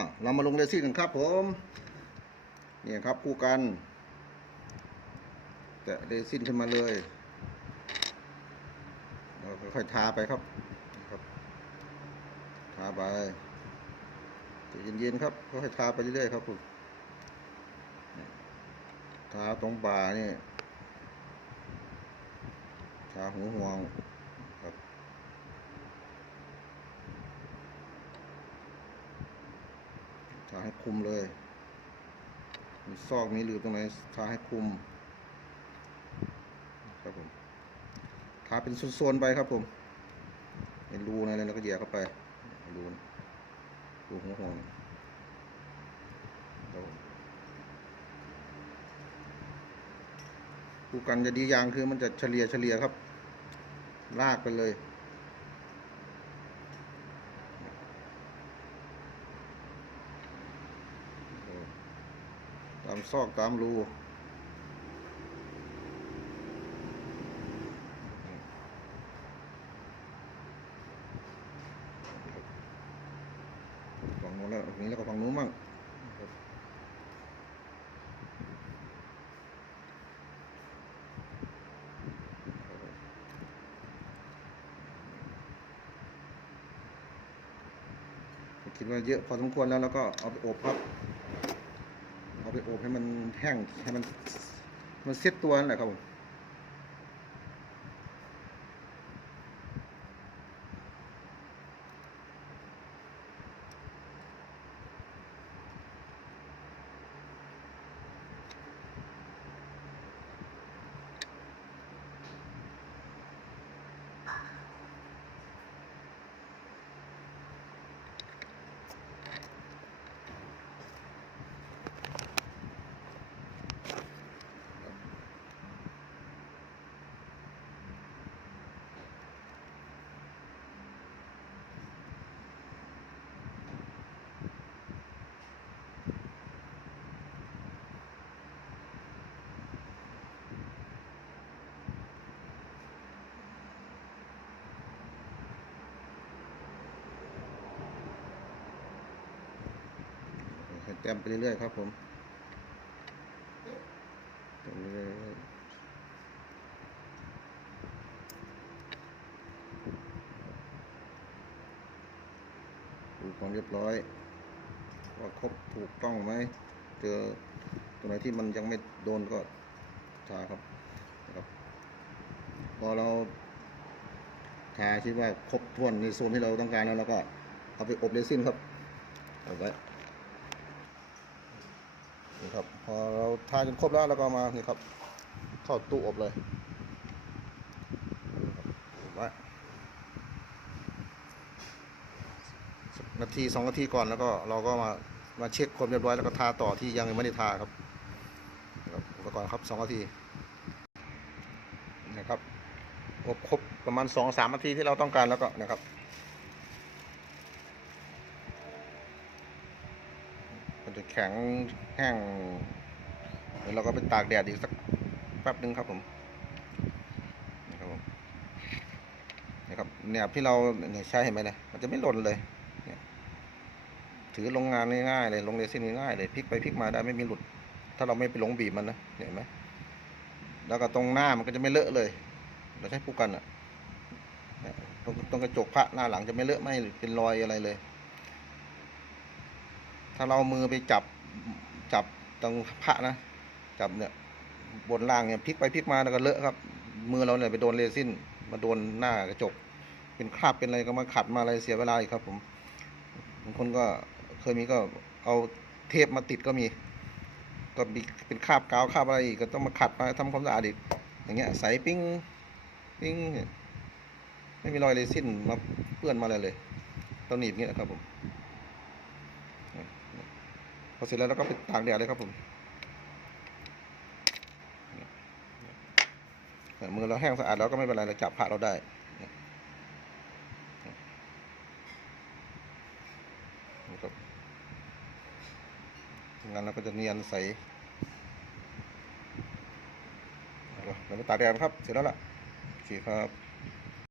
อะเรามาลงเรซินกันครับผมนี่ครับคู่กัน แตะเรซินขึ้นมาเลยเราค่อยๆทาไปครับครับทาไปใจเย็นๆครับค่อยทาไปเรื่อยๆครับผมทาตรงบ่านี่ทาหูห่วงครับ ทาให้คุมเลยมีซอกมีหลืบตรงไหนทาให้คุมครับผมทาเป็นโซนๆไปครับผมเป็นรูอะไรแล้วก็เหยียบเข้าไปรูรูหัวห่วงครับผมคู่กันจะดีอย่างคือมันจะเฉลี่ยเฉลี่ยครับ ลากไปเลย ตามซอกตามรูฝั่งนู้นแล้วฝั่งนี้แล้วก็ฝั่งนู้นมั่งคิดว่าเยอะพอสมควรแล้วแล้วก็เอาไปอบครับ ไปอบให้มันแห้งให้มันมันเซ็ตตัวนั่นแหละครับผม ให้แต้มไปเรื่อยๆครับผมแต้มเรื่อยๆดูความเรียบร้อย ว่าครบถูกต้องไหมเจอตรงไหนที่มันยังไม่โดนก็ทาครับนะครับ พอเราทาคิดว่าครบถ้วนในโซนที่เราต้องการแล้วเราก็เอาไปอบเรซินครับเอาไว้ นี่ครับพอเราทาจนครบแล้วเราก็มานี่ครับ เข้าตู้อบเลยนี่ครับอบไว้สักนาทีสองนาทีก่อนแล้วก็เราก็มามาเช็คความเรียบร้อยแล้วก็ทาต่อที่ยังไม่ได้ทาครับนะครับอุปกรณ์ครับสองนาทีนะครับอบครบประมาณสองสามนาทีที่เราต้องการแล้วก็นะครับ ข็งแห้งเดี๋ยวเราก็ไปตากแดดอีกสักแป๊บนึงครับผมนะครับผมนะครับเนี่ยที่เราเนี่ยใช้เห็นไหมเนี่ยมันจะไม่หล่นเลยเนี่ยถือลงงานง่ายๆเลยลงเรซินง่ายๆเลยพลิกไปพลิกมาได้ไม่มีหลุด ถ้าเราไม่ไปหลงบีบมันนะเห็นไหมแล้วก็ตรงหน้ามันก็จะไม่เลอะเลย เราใช้ผู้กันอะเนี่ยตรงตรงกระจกพระหน้าหลังจะไม่เลอะไม่เป็นรอยอะไรเลย ถ้าเรามือไปจับจับตรงพระนะจับเนี่ยบนล่างเนี่ยพลิกไปพลิกมาแล้วก็เลอะครับ มือเราเนี่ยไปโดนเรซินมาโดนหน้ากระจก เป็นคราบเป็นอะไรก็มาขัดมาอะไรเสียเวลาอีกครับ ผมบางคนก็เคยมีก็เอาเทปมาติดก็มี ก็มีเป็นคราบกาวคราบอะไรอีกก็ต้องมาขัดมาทำความสะอาดอีกอย่างเงี้ยใสปิ้งปิ้งไม่มีรอยเรซินมาเปื้อนมาอะไรเลยต้องหนีบเงี้ยครับผม พอเสร็จแล้วเราก็ไปตากแดดเลยครับผมมือเราแห้งสะอาดแล้วก็ไม่เป็นไรเราจับผ้าเราได้ครับงานเราก็จะเนียนใสเราไปตากแดดครับ เสร็จแล้วล่ะโอเคครับ